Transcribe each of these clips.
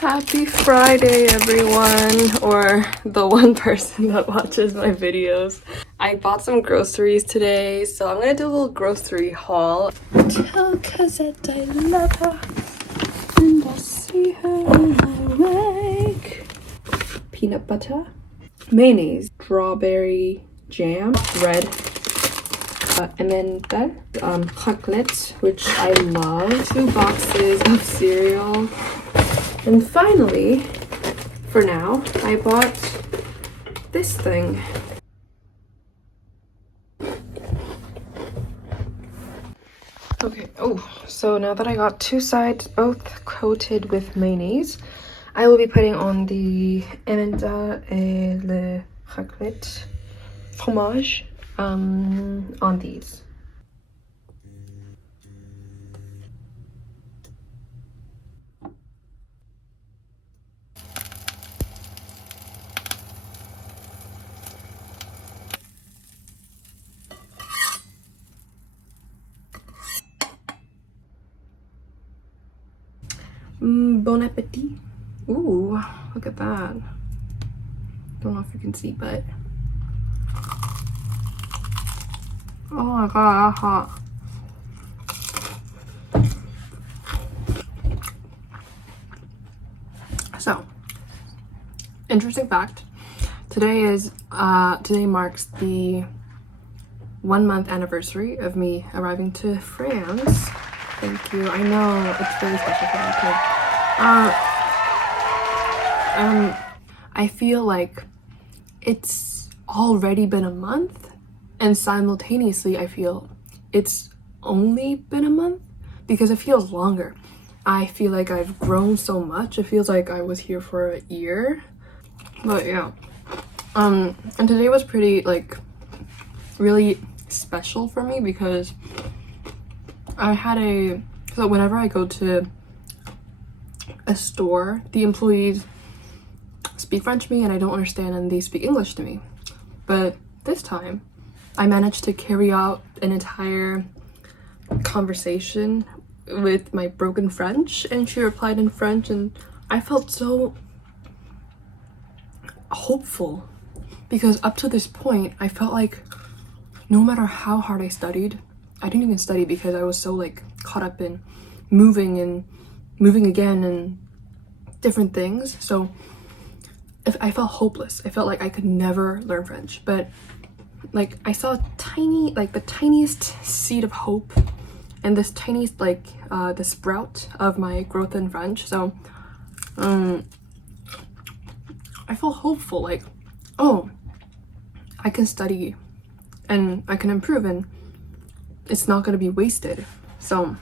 Happy Friday, everyone, or the one person that watches my videos. I bought some groceries today, so I'm gonna do a little grocery haul. Tell Cosette I love her, and I'll see her when I wake. Peanut butter, mayonnaise, strawberry jam, bread, emmental, chocolate, which I love, 2 boxes of cereal. And finally, for now, I bought this thing. Okay, so now that I got 2 sides both coated with mayonnaise, I will be putting on the emmental et le chocolate fromage on these. Bon appetit. Ooh, look at that. Don't know if you can see, but oh my god, that's hot. So, interesting fact. Today marks the 1-month anniversary of me arriving to France. Thank you. I know it's really special for me too. I feel like it's already been a month, and simultaneously I feel it's only been a month because it feels longer. I feel like I've grown so much. It feels like I was here for a year. But yeah. And today was pretty, like, really special for me because so whenever I go to a store, the employees speak French to me and I don't understand, and they speak English to me. But this time, I managed to carry out an entire conversation with my broken French, and she replied in French, and I felt so hopeful because up to this point, I felt like no matter how hard I studied, I didn't even study because I was so like caught up in moving again and different things. So if I felt hopeless, I felt like I could never learn French. But like I saw the tiniest seed of hope and this tiniest the sprout of my growth in French. So I felt hopeful, like, oh, I can study and I can improve and it's not going to be wasted. So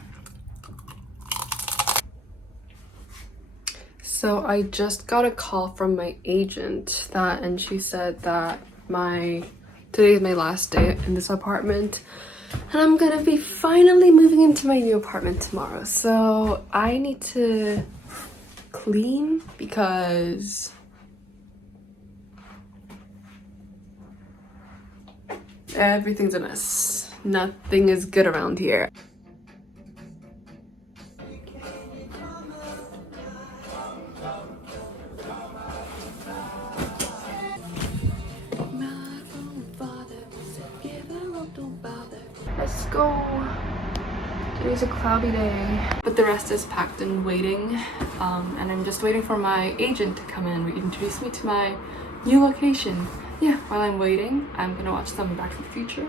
I just got a call from my agent and she said that today is my last day in this apartment and I'm gonna be finally moving into my new apartment tomorrow. So I need to clean because everything's a mess. Nothing is good around here. Let's go. Today's a cloudy day, but the rest is packed and waiting. And I'm just waiting for my agent to come in and introduce me to my new location. Yeah, while I'm waiting, I'm gonna watch some Back to the Future.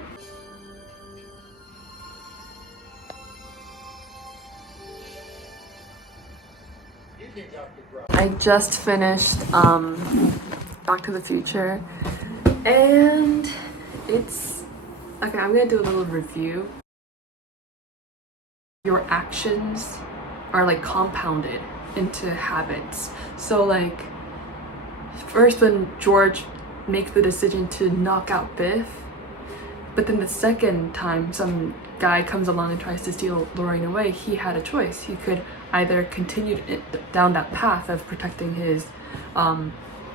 I just finished Back to the Future, and it's okay. I'm gonna do a little review. Your actions are like compounded into habits. So like first when George makes the decision to knock out Biff, but then the second time some guy comes along and tries to steal Lorraine away, he had a choice. He could either continue down that path of protecting his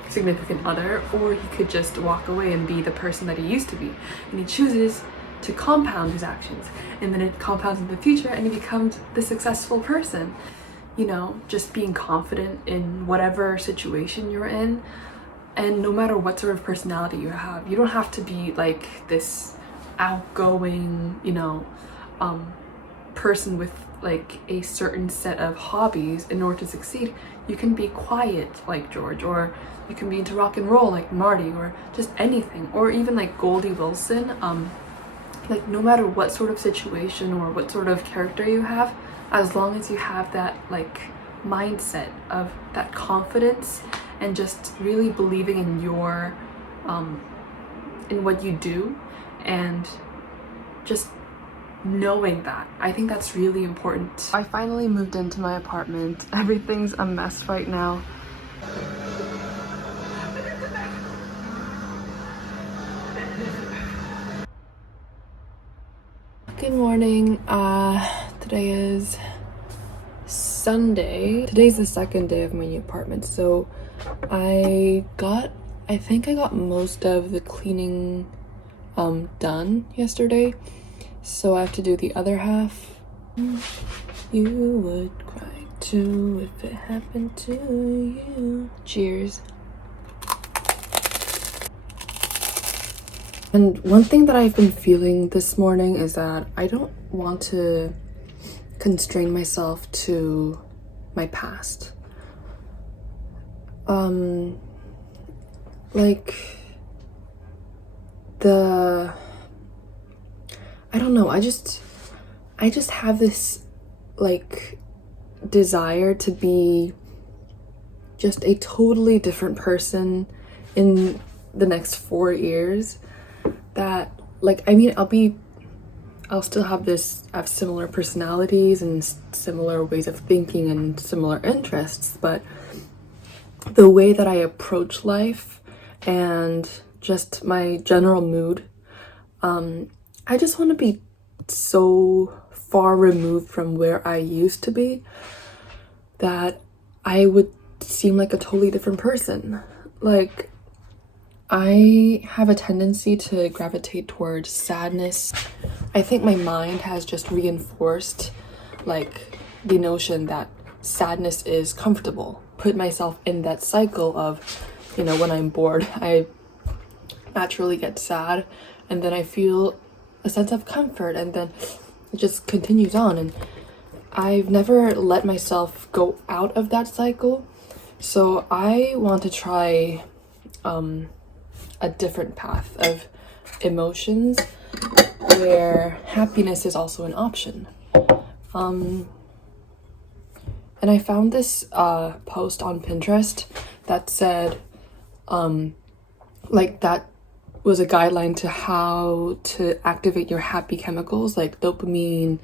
significant other, or he could just walk away and be the person that he used to be. And he chooses to compound his actions, and then it compounds in the future and he becomes the successful person. you know, just being confident in whatever situation you're in. And no matter what sort of personality you don't have to be like this outgoing, you know, person with like a certain set of hobbies in order to succeed. You can be quiet like George, or you can be into rock and roll like Marty, or just anything, or even like Goldie Wilson. Like no matter what sort of situation or what sort of character you have, as long as you have that like mindset of that confidence and just really believing in your in what you do, and just knowing that, I think that's really important. I finally moved into my apartment. Everything's a mess right now. Good morning. Today is Sunday. Today's the second day of my new apartment. So I think I got most of the cleaning done yesterday. So I have to do the other half. You would cry too if it happened to you. Cheers. And one thing that I've been feeling this morning is that I don't want to constrain myself to my past. I don't know, I just have this like desire to be just a totally different person in the next 4 years. That like, I mean, I'll still have similar personalities and similar ways of thinking and similar interests, but the way that I approach life and just my general mood, I just want to be so far removed from where I used to be that I would seem like a totally different person. Like, I have a tendency to gravitate towards sadness. I think my mind has just reinforced like the notion that sadness is comfortable. Put myself in that cycle of, you know, when I'm bored, I naturally get sad, and then I feel a sense of comfort, and then it just continues on. And I've never let myself go out of that cycle. So I want to try a different path of emotions where happiness is also an option. And I found this post on Pinterest that said like that was a guideline to how to activate your happy chemicals like dopamine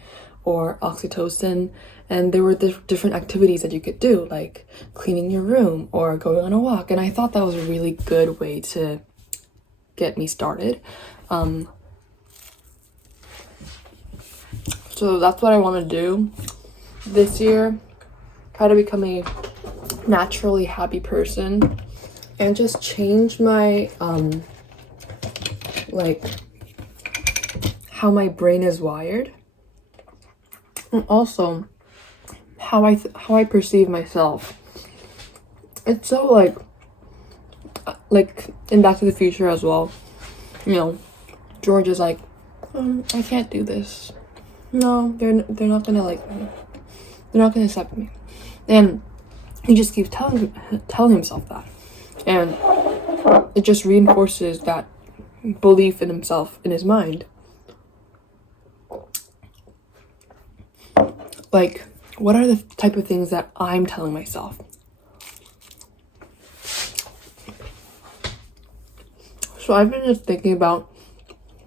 or oxytocin, and there were different activities that you could do, like cleaning your room or going on a walk, and I thought that was a really good way to get me started. So that's what I want to do this year, try to become a naturally happy person and just change my like how my brain is wired, and also how I perceive myself. It's so like in Back to the Future as well, you know, George is like, I can't do this. No, they're not gonna like me. They're not gonna accept me, and he just keeps telling himself that, and it just reinforces that belief in himself in his mind. Like, what are the type of things that I'm telling myself? So I've been just thinking about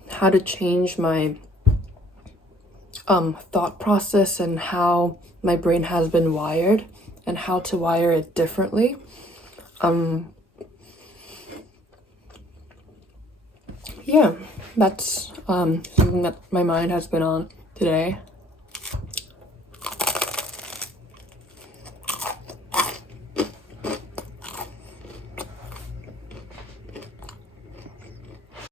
how to change my thought process and how my brain has been wired and how to wire it differently. Yeah, that's something that my mind has been on today.